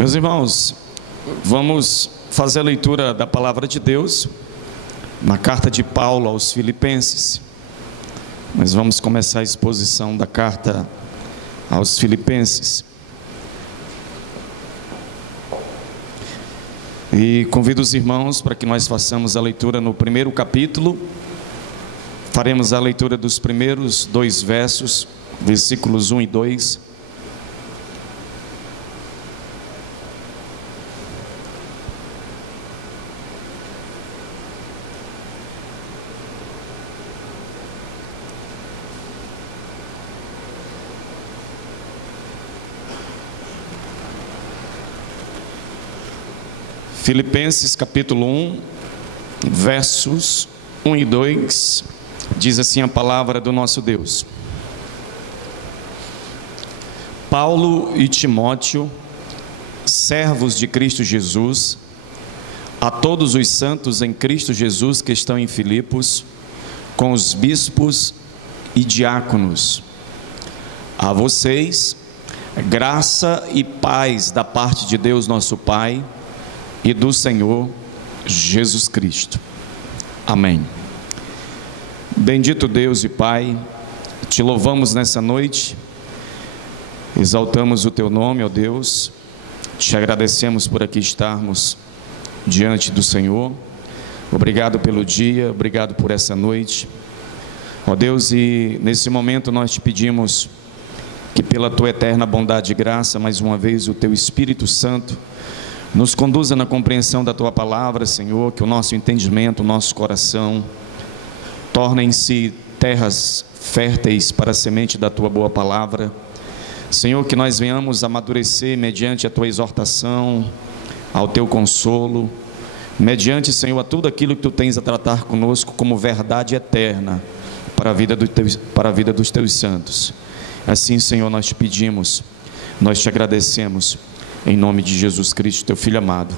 Meus irmãos, vamos fazer a leitura da palavra de Deus na carta de Paulo aos Filipenses. Mas vamos começar a exposição da carta aos Filipenses. E convido os irmãos para que nós façamos a leitura no primeiro capítulo. Faremos a leitura dos primeiros 2 versos, versículos 1 e 2. Filipenses capítulo 1, versos 1 e 2, diz assim a palavra do nosso Deus: Paulo e Timóteo, servos de Cristo Jesus, a todos os santos em Cristo Jesus que estão em Filipos, com os bispos e diáconos, a vocês, graça e paz da parte de Deus nosso Pai e do Senhor Jesus Cristo. Amém. Bendito Deus e Pai, te louvamos nessa noite, exaltamos o teu nome, ó Deus, te agradecemos por aqui estarmos diante do Senhor. Obrigado pelo dia, obrigado por essa noite, ó Deus, e nesse momento nós te pedimos que pela tua eterna bondade e graça, mais uma vez o teu Espírito Santo nos conduza na compreensão da tua palavra, Senhor, que o nosso entendimento, o nosso coração tornem-se terras férteis para a semente da tua boa palavra. Senhor, que nós venhamos amadurecer mediante a tua exortação, ao teu consolo, mediante, Senhor, a tudo aquilo que tu tens a tratar conosco como verdade eterna para a vida dos teus santos. Assim, Senhor, nós te pedimos, nós te agradecemos, em nome de Jesus Cristo, teu Filho amado.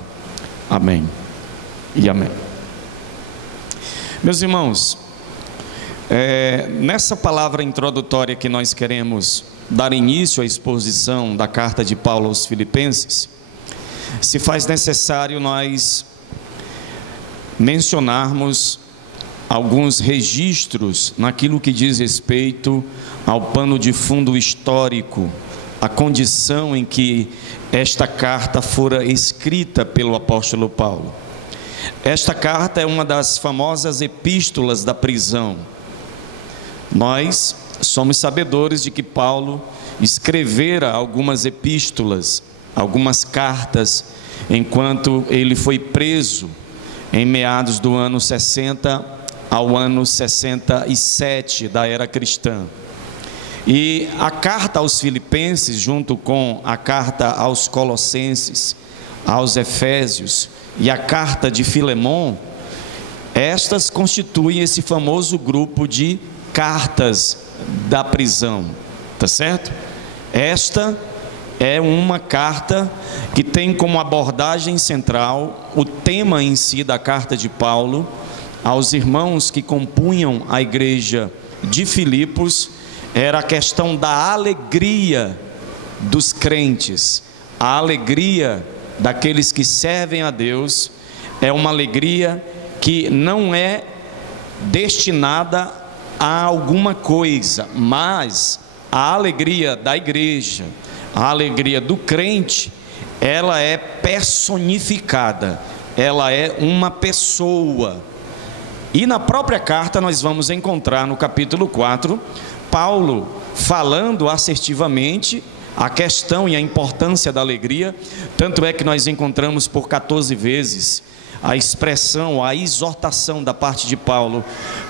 Amém e amém. Meus irmãos, nessa palavra introdutória que nós queremos dar início à exposição da carta de Paulo aos Filipenses, se faz necessário nós mencionarmos alguns registros naquilo que diz respeito ao pano de fundo histórico, a condição em que esta carta fora escrita pelo apóstolo Paulo. Esta carta é uma das famosas epístolas da prisão. Nós somos sabedores de que Paulo escrevera algumas epístolas, algumas cartas, enquanto ele foi preso em meados do ano 60 ao ano 67 da era cristã. E a carta aos Filipenses, junto com a carta aos Colossenses, aos Efésios e a carta de Filemon, estas constituem esse famoso grupo de cartas da prisão, tá certo? Esta é uma carta que tem como abordagem central o tema em si da carta de Paulo aos irmãos que compunham a igreja de Filipos. Era a questão da alegria dos crentes, a alegria daqueles que servem a Deus. É uma alegria que não é destinada a alguma coisa, mas a alegria da igreja, a alegria do crente, ela é personificada, ela é uma pessoa. E na própria carta nós vamos encontrar no capítulo 4, Paulo falando assertivamente a questão e a importância da alegria. Tanto é que nós encontramos por 14 vezes a expressão, a exortação da parte de Paulo,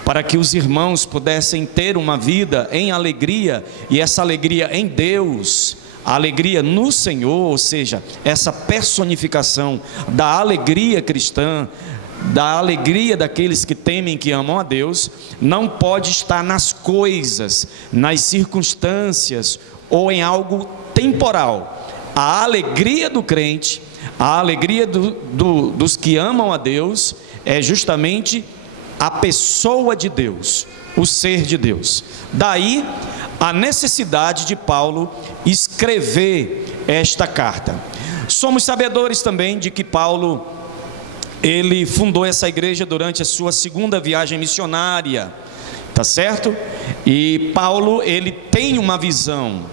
para que os irmãos pudessem ter uma vida em alegria, e essa alegria em Deus, a alegria no Senhor, ou seja, essa personificação da alegria cristã, da alegria daqueles que temem, que amam a Deus, não pode estar nas coisas, nas circunstâncias ou em algo temporal. A alegria do crente, a alegria dos que amam a Deus, é justamente a pessoa de Deus, o ser de Deus. Daí a necessidade de Paulo escrever esta carta. Somos sabedores também de que Paulo, ele fundou essa igreja durante a sua segunda viagem missionária, tá certo? E Paulo, ele tem uma visão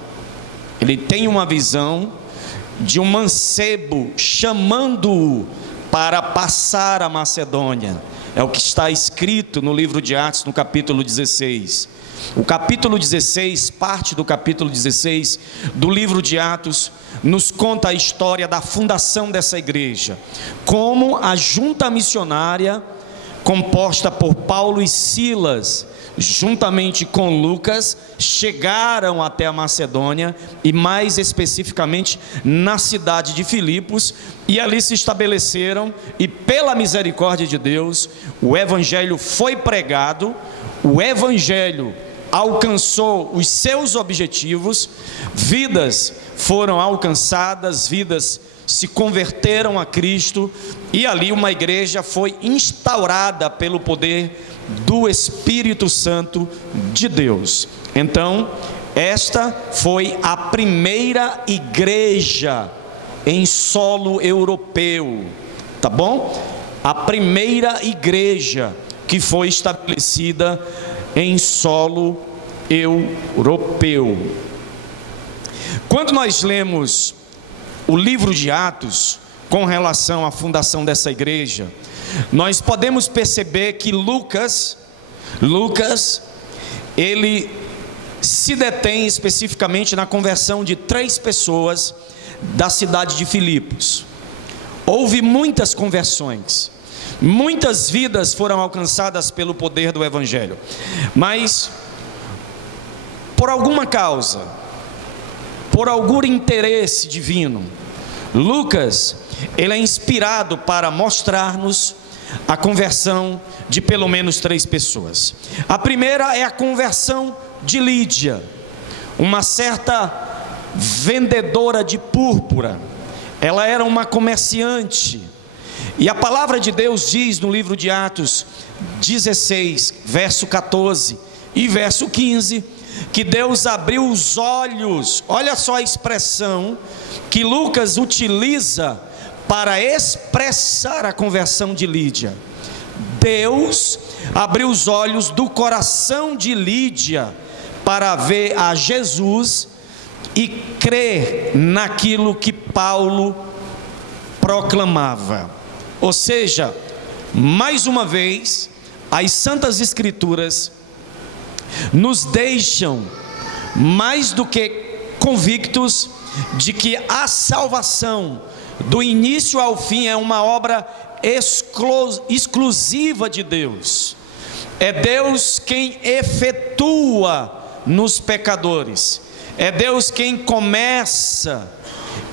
de um mancebo chamando-o para passar a Macedônia. É o que está escrito no livro de Atos, no capítulo 16. O capítulo 16, parte do capítulo 16 do livro de Atos, nos conta a história da fundação dessa igreja, como a junta missionária, composta por Paulo e Silas, juntamente com Lucas, chegaram até a Macedônia, e mais especificamente na cidade de Filipos, e ali se estabeleceram, e pela misericórdia de Deus, o evangelho foi pregado, o evangelho alcançou os seus objetivos, vidas foram alcançadas, vidas se converteram a Cristo, e ali uma igreja foi instaurada pelo poder do Espírito Santo de Deus. Então, esta foi a primeira igreja em solo europeu, tá bom? A primeira igreja que foi estabelecida em solo europeu. Quando nós lemos o livro de Atos com relação à fundação dessa igreja, nós podemos perceber que Lucas, ele se detém especificamente na conversão de 3 pessoas da cidade de Filipos. Houve muitas conversões, muitas vidas foram alcançadas pelo poder do evangelho, mas por alguma causa, por algum interesse divino, Lucas, ele é inspirado para mostrar-nos a conversão de pelo menos 3 pessoas. A primeira é a conversão de Lídia, uma certa vendedora de púrpura. Ela era uma comerciante, e a palavra de Deus diz no livro de Atos 16, verso 14 e verso 15, que Deus abriu os olhos. Olha só a expressão que Lucas utiliza para expressar a conversão de Lídia. Deus abriu os olhos do coração de Lídia para ver a Jesus e crer naquilo que Paulo proclamava. Ou seja, mais uma vez, as Santas Escrituras nos deixam mais do que convictos de que a salvação, do início ao fim, é uma obra exclusiva de Deus. É Deus quem efetua nos pecadores, é Deus quem começa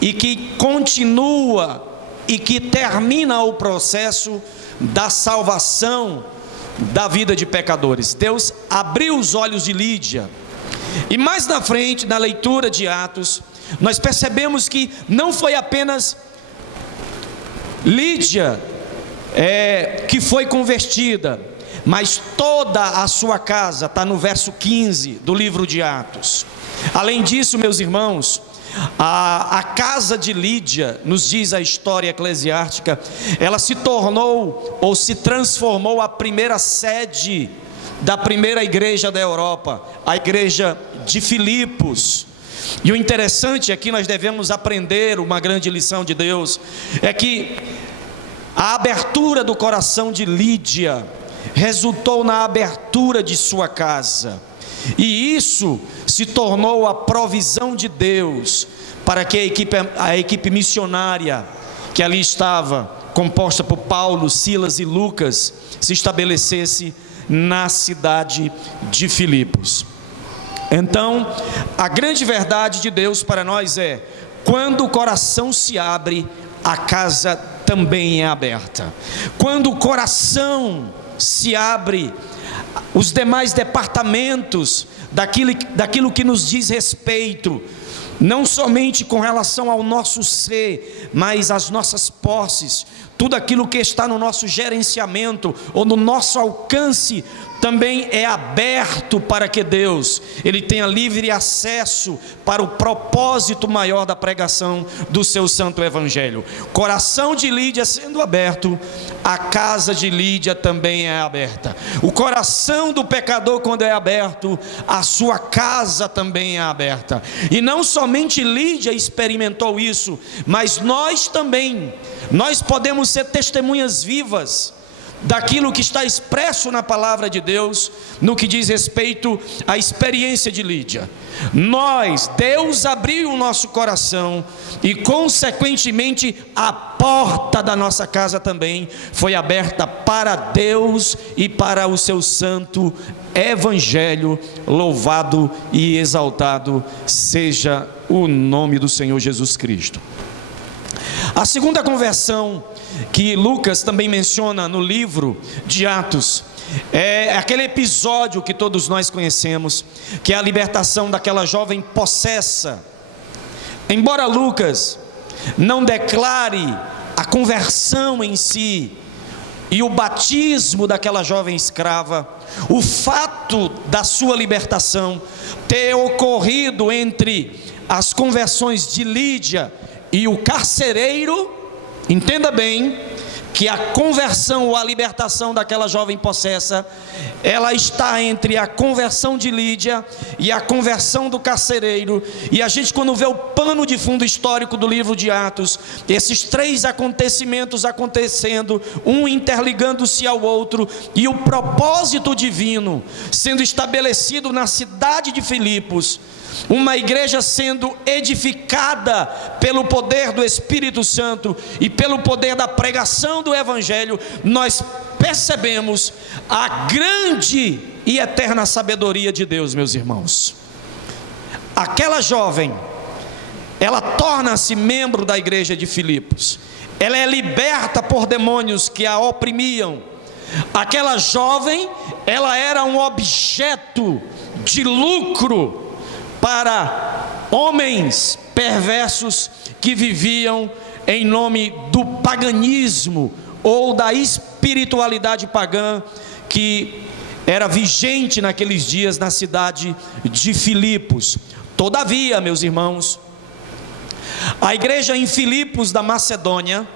e que continua e que termina o processo da salvação da vida de pecadores. Deus abriu os olhos de Lídia, e mais na frente, na leitura de Atos, nós percebemos que não foi apenas Lídia que foi convertida, mas toda a sua casa, está no verso 15 do livro de Atos. Além disso, meus irmãos, a casa de Lídia, nos diz a história eclesiástica, ela se tornou ou se transformou a primeira sede da primeira igreja da Europa, a igreja de Filipos. E o interessante é que nós devemos aprender uma grande lição de Deus, é que a abertura do coração de Lídia resultou na abertura de sua casa, e isso se tornou a provisão de Deus para que a equipe missionária que ali estava, composta por Paulo, Silas e Lucas, se estabelecesse na cidade de Filipos. Então, a grande verdade de Deus para nós é: quando o coração se abre, a casa também é aberta. Quando o coração se abre, os demais departamentos daquilo que nos diz respeito, não somente com relação ao nosso ser, mas às nossas posses, tudo aquilo que está no nosso gerenciamento ou no nosso alcance, também é aberto para que Deus, Ele tenha livre acesso para o propósito maior da pregação do seu santo evangelho. Coração de Lídia sendo aberto, a casa de Lídia também é aberta. O coração do pecador, quando é aberto, a sua casa também é aberta. E não somente Lídia experimentou isso, mas nós também, nós podemos ser testemunhas vivas daquilo que está expresso na palavra de Deus, no que diz respeito à experiência de Lídia. Deus abriu o nosso coração e consequentemente a porta da nossa casa também foi aberta para Deus e para o seu santo evangelho. Louvado e exaltado seja o nome do Senhor Jesus Cristo. A segunda conversão que Lucas também menciona no livro de Atos é aquele episódio que todos nós conhecemos, que é a libertação daquela jovem possessa. Embora Lucas não declare a conversão em si e o batismo daquela jovem escrava, o fato da sua libertação ter ocorrido entre as conversões de Lídia e o carcereiro, entenda bem que a conversão ou a libertação daquela jovem possessa, ela está entre a conversão de Lídia e a conversão do carcereiro. E a gente, quando vê o pano de fundo histórico do livro de Atos, esses três acontecimentos acontecendo, um interligando-se ao outro, e o propósito divino sendo estabelecido na cidade de Filipos, uma igreja sendo edificada pelo poder do Espírito Santo e pelo poder da pregação do Evangelho, nós percebemos a grande e eterna sabedoria de Deus, meus irmãos. Aquela jovem, ela torna-se membro da igreja de Filipos, ela é liberta por demônios que a oprimiam. Aquela jovem, ela era um objeto de lucro para homens perversos que viviam em nome do paganismo ou da espiritualidade pagã que era vigente naqueles dias na cidade de Filipos. Todavia, meus irmãos, a igreja em Filipos da Macedônia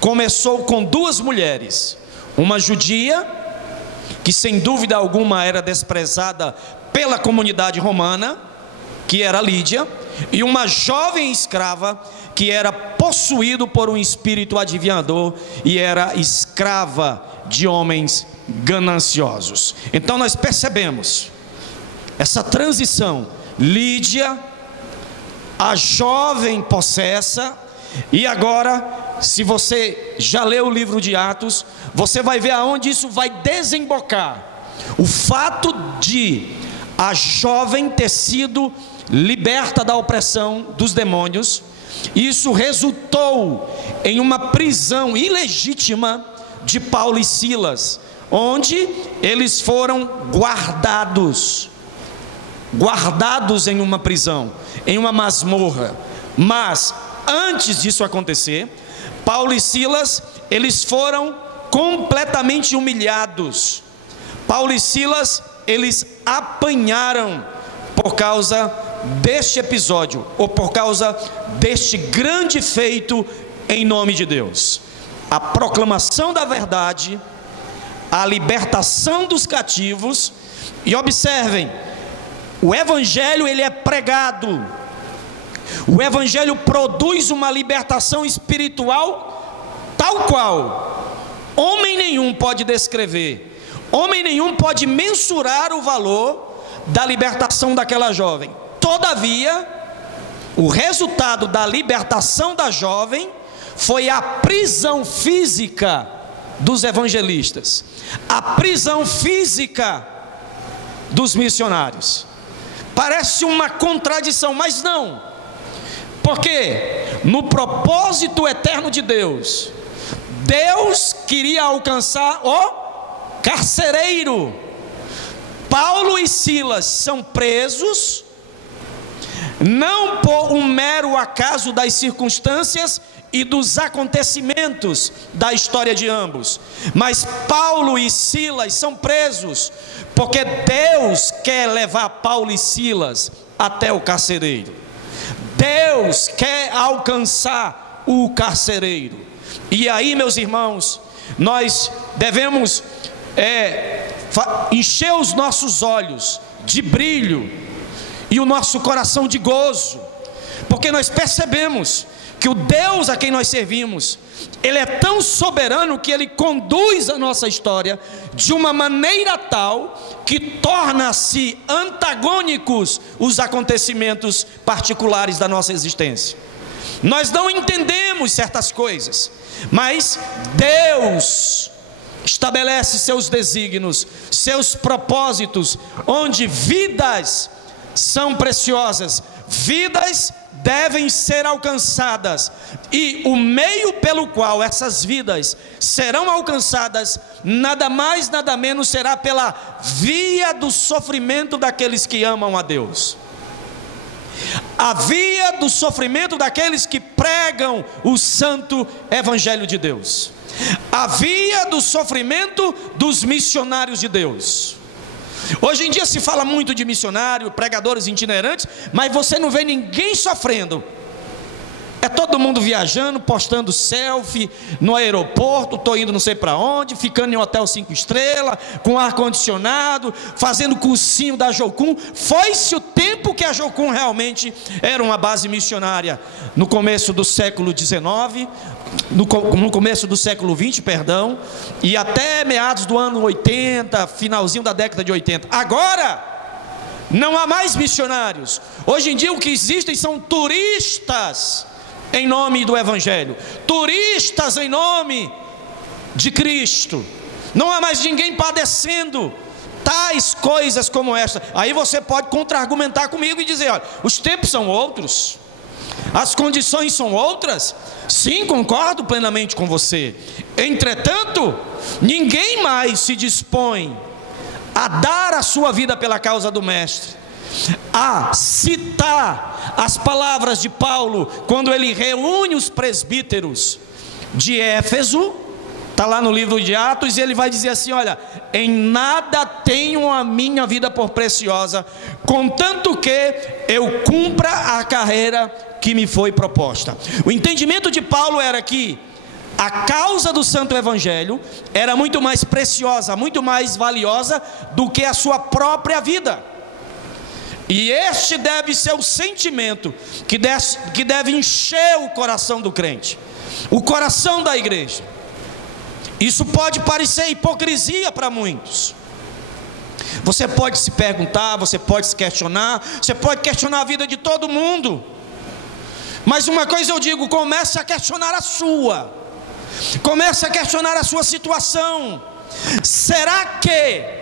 começou com duas mulheres, uma judia, que sem dúvida alguma era desprezada pela comunidade romana, que era Lídia, e uma jovem escrava que era possuído por um espírito adivinhador e era escrava de homens gananciosos. Então nós percebemos essa transição: Lídia, a jovem possessa, e agora, se você já leu o livro de Atos, você vai ver aonde isso vai desembocar. O fato de a jovem ter sido liberta da opressão dos demônios, isso resultou em uma prisão ilegítima de Paulo e Silas, onde eles foram guardados em uma prisão, em uma masmorra. Mas antes disso acontecer, Paulo e Silas, eles foram completamente humilhados. Paulo e Silas, eles apanharam por causa deste episódio, ou por causa deste grande feito em nome de Deus: a proclamação da verdade, a libertação dos cativos. E observem, o evangelho, ele é pregado, o evangelho produz uma libertação espiritual tal qual homem nenhum pode descrever, homem nenhum pode mensurar o valor da libertação daquela jovem. Todavia, o resultado da libertação da jovem foi a prisão física dos evangelistas, a prisão física dos missionários. Parece uma contradição, mas não, porque no propósito eterno de Deus, Deus queria alcançar o carcereiro. Paulo e Silas são presos, não por um mero acaso das circunstâncias e dos acontecimentos da história de ambos. Mas Paulo e Silas são presos, porque Deus quer levar Paulo e Silas até o carcereiro. Deus quer alcançar o carcereiro. E aí, meus irmãos, nós devemos encher os nossos olhos de brilho e o nosso coração de gozo, porque nós percebemos que o Deus a quem nós servimos, Ele é tão soberano que Ele conduz a nossa história de uma maneira tal que torna-se antagônicos os acontecimentos particulares da nossa existência. Nós não entendemos certas coisas, mas Deus estabelece seus desígnios, seus propósitos, onde vidas são preciosas, vidas devem ser alcançadas, e o meio pelo qual essas vidas serão alcançadas, nada mais, nada menos será pela via do sofrimento daqueles que amam a Deus. A via do sofrimento daqueles que pregam o santo evangelho de Deus. A via do sofrimento dos missionários de Deus. Hoje em dia se fala muito de missionário, pregadores itinerantes, mas você não vê ninguém sofrendo. É todo mundo viajando, postando selfie no aeroporto, estou indo não sei para onde, ficando em hotel 5 estrelas, com ar-condicionado, fazendo cursinho da Jocum. Foi-se o tempo que a Jocum realmente era uma base missionária, no começo do século XIX, no começo do século XX, perdão, e até meados do ano 80, finalzinho da década de 80. Agora, não há mais missionários. Hoje em dia o que existem são turistas em nome do Evangelho, turistas em nome de Cristo. Não há mais ninguém padecendo tais coisas como esta. Aí você pode contra-argumentar comigo e dizer: olha, os tempos são outros, as condições são outras. Sim, concordo plenamente com você. Entretanto, ninguém mais se dispõe a dar a sua vida pela causa do Mestre, a citar as palavras de Paulo, quando ele reúne os presbíteros de Éfeso, está lá no livro de Atos, e ele vai dizer assim: olha, em nada tenho a minha vida por preciosa, contanto que eu cumpra a carreira que me foi proposta. O entendimento de Paulo era que a causa do santo evangelho era muito mais preciosa, muito mais valiosa do que a sua própria vida. E este deve ser o sentimento que deve encher o coração do crente, o coração da igreja. Isso pode parecer hipocrisia para muitos. Você pode se perguntar, você pode se questionar, você pode questionar a vida de todo mundo. Mas uma coisa eu digo: comece a questionar a sua. Comece a questionar a sua situação. Será que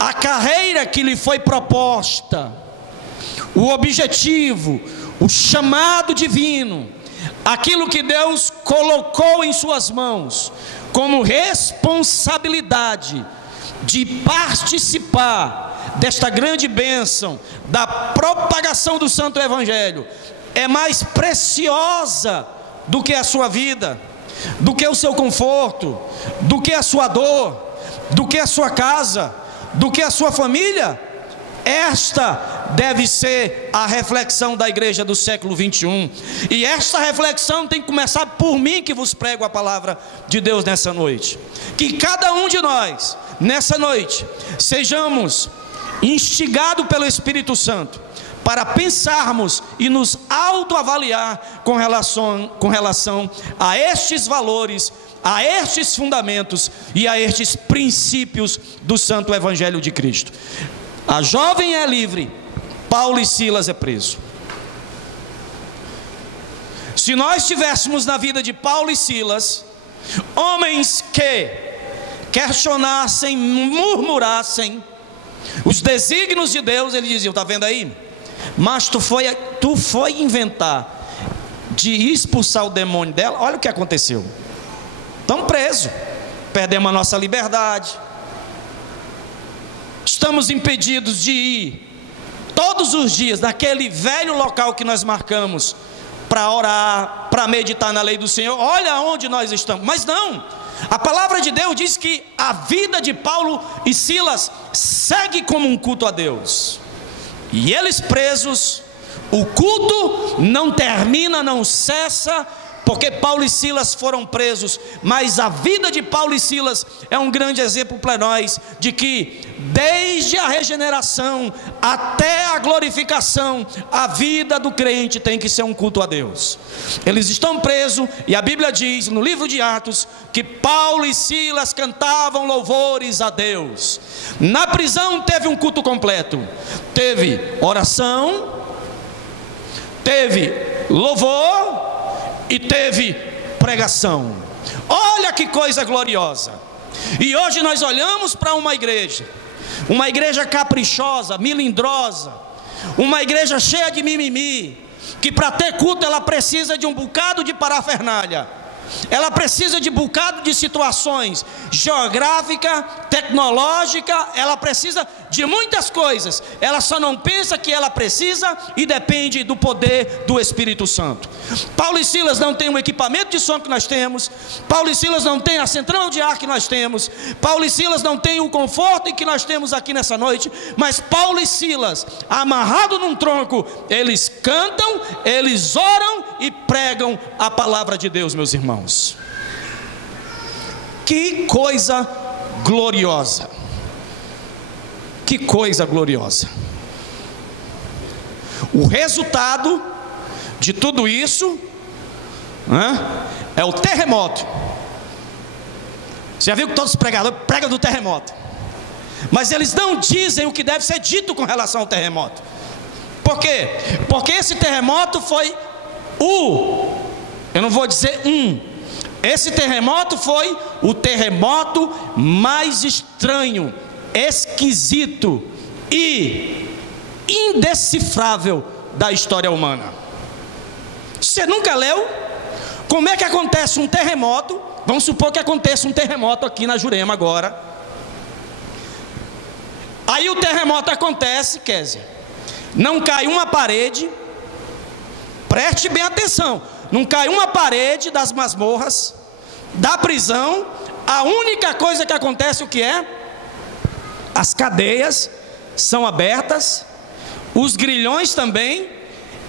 a carreira que lhe foi proposta, o objetivo, o chamado divino, aquilo que Deus colocou em suas mãos como responsabilidade de participar desta grande bênção da propagação do santo evangelho, é mais preciosa do que a sua vida, do que o seu conforto, do que a sua dor, do que a sua casa, do que a sua família? Esta deve ser a reflexão da igreja do século 21. E esta reflexão tem que começar por mim, que vos prego a palavra de Deus nessa noite. Que cada um de nós, nessa noite, sejamos instigados pelo Espírito Santo para pensarmos e nos autoavaliar com relação a estes valores, a estes fundamentos e a estes princípios do santo evangelho de Cristo. A jovem é livre, Paulo e Silas é preso. Se nós tivéssemos na vida de Paulo e Silas homens que questionassem, murmurassem os desígnios de Deus, eles diziam: está vendo aí? Mas tu foi inventar de expulsar o demônio dela. Olha o que aconteceu. Estamos presos, perdemos a nossa liberdade, estamos impedidos de ir todos os dias naquele velho local que nós marcamos para orar, para meditar na lei do Senhor. Olha onde nós estamos. Mas não, a palavra de Deus diz que a vida de Paulo e Silas segue como um culto a Deus. E eles presos, o culto não termina, não cessa, porque Paulo e Silas foram presos. Mas a vida de Paulo e Silas é um grande exemplo para nós, de que desde a regeneração até a glorificação, a vida do crente tem que ser um culto a Deus. Eles estão presos, e a Bíblia diz no livro de Atos, que Paulo e Silas cantavam louvores a Deus. Na prisão teve um culto completo, teve oração, teve louvor e teve pregação. Olha que coisa gloriosa. E hoje nós olhamos para uma igreja caprichosa, melindrosa, uma igreja cheia de mimimi, que para ter culto ela precisa de um bocado de parafernália, ela precisa de um bocado de situações geográfica, tecnológica, ela precisa de muitas coisas. Ela só não pensa que ela precisa e depende do poder do Espírito Santo. Paulo e Silas não têm o equipamento de som que nós temos. Paulo e Silas não têm a central de ar que nós temos. Paulo e Silas não têm o conforto que nós temos aqui nessa noite. Mas Paulo e Silas, amarrado num tronco, eles cantam, eles oram e pregam a palavra de Deus, meus irmãos. Que coisa gloriosa! Que coisa gloriosa! O resultado de tudo isso é o terremoto. Você já viu que todos os pregadores pregam do terremoto, mas eles não dizem o que deve ser dito com relação ao terremoto. Por quê? Porque esse terremoto foi eu não vou dizer esse terremoto foi o terremoto mais estranho, esquisito e indecifrável da história humana. Você nunca leu como é que acontece um terremoto? Vamos supor que aconteça um terremoto aqui na Jurema agora. Aí o terremoto acontece, Kézia, não cai uma parede, preste bem atenção, não cai uma parede das masmorras, da prisão. A única coisa que acontece, o que é? As cadeias são abertas, os grilhões também.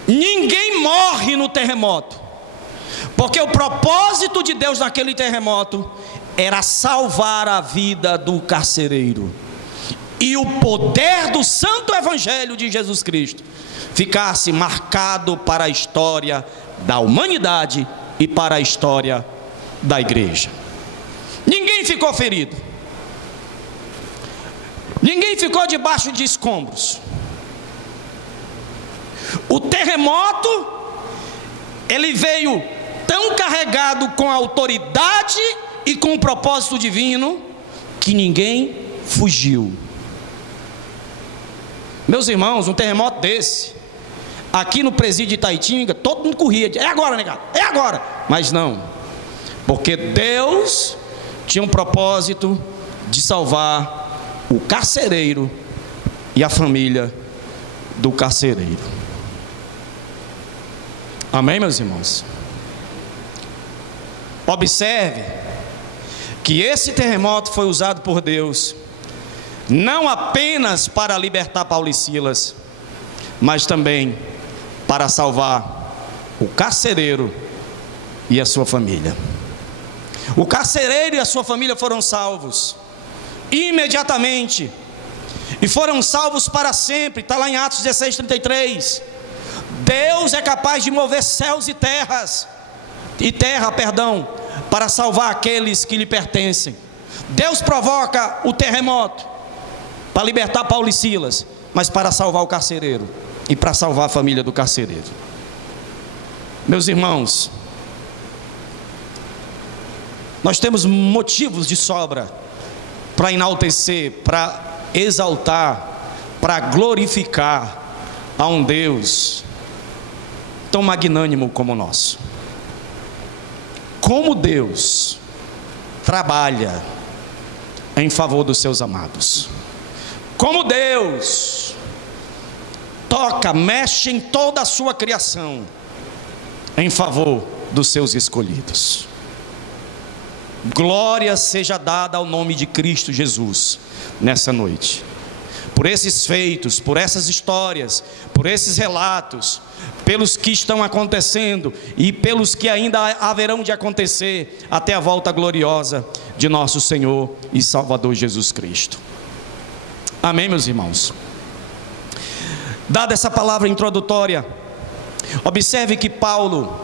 Ninguém morre no terremoto, porque o propósito de Deus naquele terremoto era salvar a vida do carcereiro, e o poder do santo evangelho de Jesus Cristo ficasse marcado para a história da humanidade e para a história da igreja. Ninguém ficou ferido, ninguém ficou debaixo de escombros. O terremoto, ele veio tão carregado com a autoridade e com o propósito divino, que ninguém fugiu. Meus irmãos, um terremoto desse, aqui no presídio de Itaitinga, todo mundo corria, é agora, negado, é agora. Mas não, porque Deus tinha um propósito de salvar o carcereiro e a família do carcereiro. Amém, meus irmãos? Observe que esse terremoto foi usado por Deus não apenas para libertar Paulo e Silas, mas também para salvar o carcereiro e a sua família. O carcereiro e a sua família foram salvos imediatamente, e foram salvos para sempre. Está lá em Atos 16:33. Deus é capaz de mover céus e terra, para salvar aqueles que lhe pertencem. Deus provoca o terremoto para libertar Paulo e Silas, mas para salvar o carcereiro e para salvar a família do carcereiro. Meus irmãos, nós temos motivos de sobra para enaltecer, para exaltar, para glorificar a um Deus tão magnânimo como o nosso. Como Deus trabalha em favor dos seus amados. Como Deus toca, mexe em toda a sua criação, em favor dos seus escolhidos. Glória seja dada ao nome de Cristo Jesus nessa noite, por esses feitos, por essas histórias, por esses relatos, pelos que estão acontecendo e pelos que ainda haverão de acontecer até a volta gloriosa de nosso Senhor e Salvador Jesus Cristo. Amém, meus irmãos? Dada essa palavra introdutória, observe que Paulo,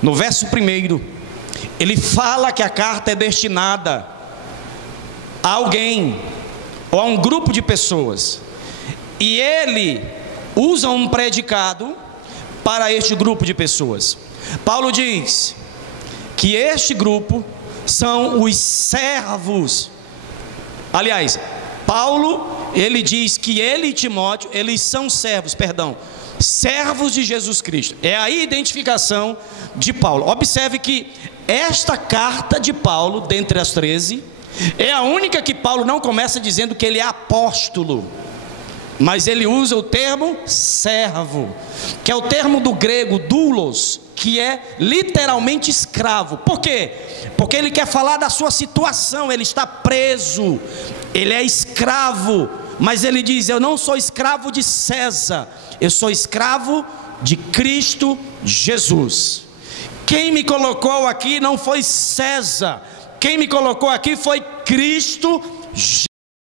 no verso 1, ele fala que a carta é destinada a alguém ou a um grupo de pessoas, e ele usa um predicado para este grupo de pessoas. Paulo diz que este grupo são os servos. Aliás, Paulo, ele diz que ele e Timóteo, eles são servos de Jesus Cristo. É a identificação de Paulo. Observe que esta carta de Paulo, dentre as 13, é a única que Paulo não começa dizendo que ele é apóstolo, mas ele usa o termo servo, que é o termo do grego doulos, que é literalmente escravo. Por quê? Porque ele quer falar da sua situação. Ele está preso, ele é escravo, mas ele diz: eu não sou escravo de César, eu sou escravo de Cristo Jesus. Quem me colocou aqui não foi César, quem me colocou aqui foi Cristo Jesus.